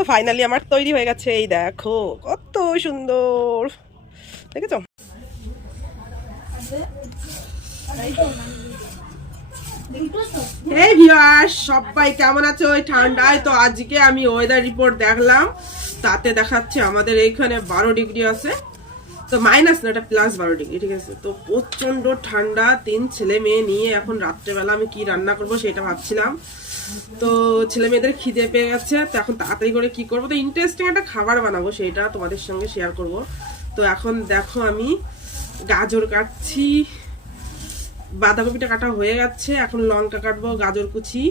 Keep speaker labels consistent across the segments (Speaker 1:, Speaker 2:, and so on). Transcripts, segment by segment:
Speaker 1: তো ফাইনালি আমার তৈরি হয়ে গেছে, এই দেখো, কত সুন্দর। দেখেছ? সবাই কেমন আছো? ওই ঠান্ডায় তো আজকে আমি ওয়েদার রিপোর্ট দেখলাম। তাতে দেখাচ্ছে আমাদের এইখানে বারো ডিগ্রি আছে। তো মাইনাস না, এটা প্লাস বারো ডিগ্রি, ঠিক আছে? তো প্রচণ্ড ঠান্ডা, তিন ছেলে মেয়ে নিয়ে এখন রাত্রেবেলা আমি কি রান্না করব সেটা ভাবছিলাম। তো ছেলে মেয়েদের খিদে পেয়ে গেছে, তো এখন তাড়াতাড়ি করে কি করব? তো ইন্টারেস্টিং একটা খাবার বানাবো, সেটা তোমাদের সঙ্গে শেয়ার করব। তো এখন দেখো আমি গাজর কাটছি। বাঁধাকপিটা কাটা হয়ে গেছে, এখন লঙ্কা কাটবো, গাজর কুচি।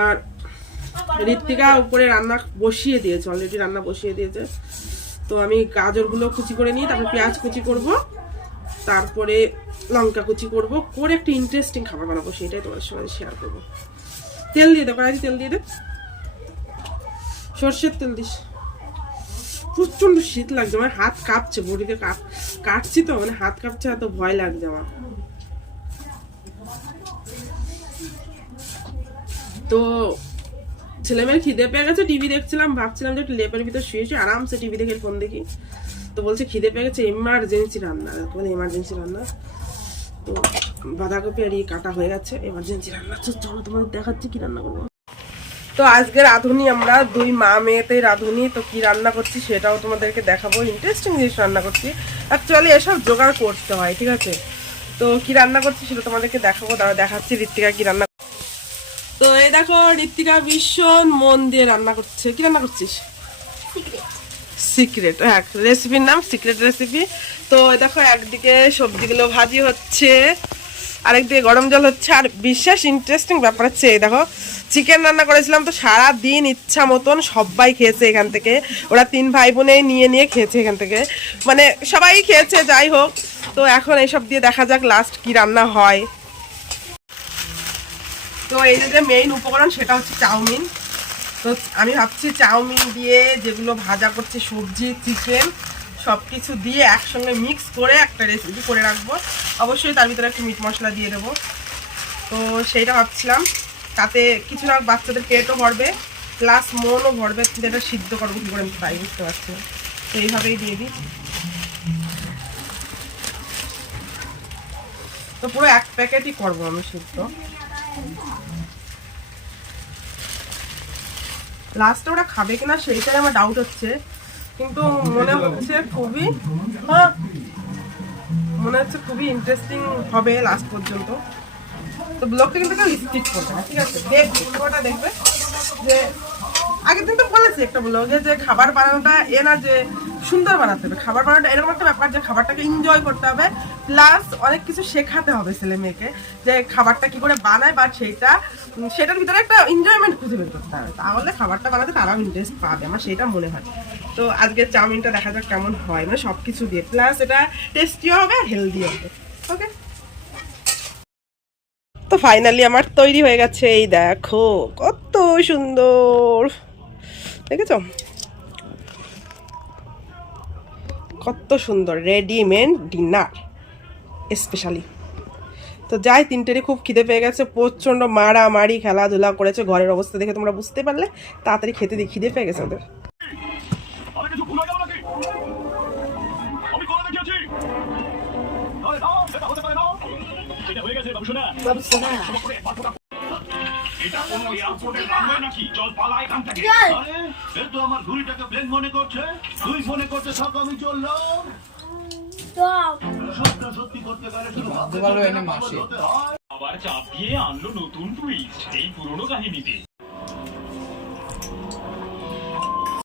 Speaker 1: আর ঋত্বিকা উপরে রান্না বসিয়ে দিয়েছে অলরেডি রান্না বসিয়ে দিয়েছে। তো আমি গাজরগুলো কুচি করে নিই তারপর পেঁয়াজ কুচি করব। তারপরে লঙ্কা কুচি করব। করে একটা ইন্টারেস্টিং খাবার বানাবো, সেটাই তোমাদের সঙ্গে শেয়ার করব। তেল দিয়ে দে, কড়াইতে তেল দিয়ে দে। সর্ষের তেল দিস। প্রচণ্ড শীত লাগছে, আমার হাত কাঁপছে, বডিতে কাপ কাটছি তো মানে হাত কাঁপছে, এত ভয় লাগছে আমার। তো ছেলেমেয়ের খিদে পেয়ে গেছে, টিভি দেখছিলাম, ভাবছিলাম যে একটু লেপের ভিতর শুয়ে শুয়ে আরামসে টিভি দেখে ফোন দেখি। তো বলছে খিদে পেয়ে গেছে এমার্জেন্সি রান্না বলে এমার্জেন্সি রান্না। তো বাঁধাকপি আর ইয়ে কাটা হয়ে গেছে। এমার্জেন্সি রান্না চলো তোমাদের দেখাচ্ছি কি রান্না করব। তো আজকে রাঁধুনি আমরা, দুই মা মেয়েতে রাঁধুনি। তো কি রান্না করছি সেটাও তোমাদেরকে দেখাবো। ইন্টারেস্টিং জিনিস রান্না করছি। অ্যাকচুয়ালি এসব জোগাড় করতে হয়, ঠিক আছে? তো কি রান্না করছি সেটা তোমাদেরকে দেখাবো। দাঁড়া দেখাচ্ছি ঋত্বিকা কি রান্না তো এই দেখো, ঋত্বিকা ভীষণ মন দিয়ে রান্না করছে। কি রান্না করছিস? সিক্রেট হ্যাঁ রেসিপির নাম সিক্রেট রেসিপি তো দেখো, একদিকে সবজিগুলো ভাজি হচ্ছে। আরেকদিকে গরম জল হচ্ছে, আর বিশেষ ইন্টারেস্টিং ব্যাপার হচ্ছে এই দেখো চিকেন রান্না করেছিলাম তো সারা দিন ইচ্ছা মতন সবাই খেয়েছে এখান থেকে। ওরা তিন ভাই বোনেই নিয়ে নিয়ে খেয়েছে এখান থেকে। মানে সবাই খেয়েছে, যাই হোক। তো এখন এইসব দিয়ে দেখা যাক লাস্ট কি রান্না হয়। তো এই যে মেইন উপকরণ সেটা হচ্ছে চাউমিন। তো আমি ভাবছি চাউমিন দিয়ে যেগুলো ভাজা করছি সবজি চিকেন সব কিছু দিয়ে একসঙ্গে মিক্স করে একটা রেসিপি করে রাখব। অবশ্যই তার ভিতরে একটু মিট মশলা দিয়ে দেবো। তো সেইটা ভাবছিলাম। তাতে কিছু না, বাচ্চাদের পেটও ভরবে প্লাস মনও ভরবে, যেটা সিদ্ধ করব কী করে আমি তাই বুঝতে পারছি তো এইভাবেই দিয়ে দিই। তো পুরো এক প্যাকেটই করব আমি সিদ্ধ। লাস্টে ওরা খাবে কিনা, সেইটাই আমার ডাউট হচ্ছে। কিন্তু মনে হচ্ছে খুবই হ্যাঁ মনে হচ্ছে খুবই ইন্টারেস্টিং হবে লাস্ট পর্যন্ত। তো ব্লগটা কিন্তু একটা স্কিপ করবে না, ঠিক আছে? দেখবে দেখবে যে, আগের দিন তো বলেছি একটা ব্লগে যে খাবার বানানোটা এ না যে সুন্দর বানাতে হবে। খাবার বানানোটা এরকম একটা ব্যাপার যে খাবারটাকে এনজয় করতে হবে। প্লাস অনেক কিছু শেখাতে হবে ছেলে মেয়েকে যে খাবারটা কি করে বানায় বা সেইটা সেটার ভিতরে একটা এনজয়মেন্ট খুঁজে বের করতে হবে। তাহলে খাবারটা বানাতে তারাও ইন্টারেস্ট পাবে, আমার সেটা মনে হয়। তো আজকে চাউমিনটা দেখা যাক কেমন হয় মানে সব কিছু দিয়ে। প্লাস এটা টেস্টিও হবে আর হেলদিও হবে। ওকে তো ফাইনালি আমার তৈরি হয়ে গেছে, এই দেখো, কত সুন্দর। দেখেছ? কত সুন্দর রেডিমেড ডিনার স্পেশালি তো যাই, তিনটেরই খুব খিদে পেয়ে গেছে, প্রচণ্ড মারামারি, খেলাধুলা করেছে, ঘরের অবস্থা দেখে তোমরা বুঝতে পারলে, তাড়াতাড়ি খেতে দিয়ে খিদে পেয়ে গেছে ওদের।
Speaker 2: এটা নাকি পালা এখান থেকে তো আমার ঘুড়িটাকে ব্লেন মনে করছে? তুই মনে করতে সব আমি চললাম। সত্যি করতে পারে
Speaker 3: আবার চাপ দিয়ে আনলো নতুন টুইস্ট এই পুরনো কাহিনীতে।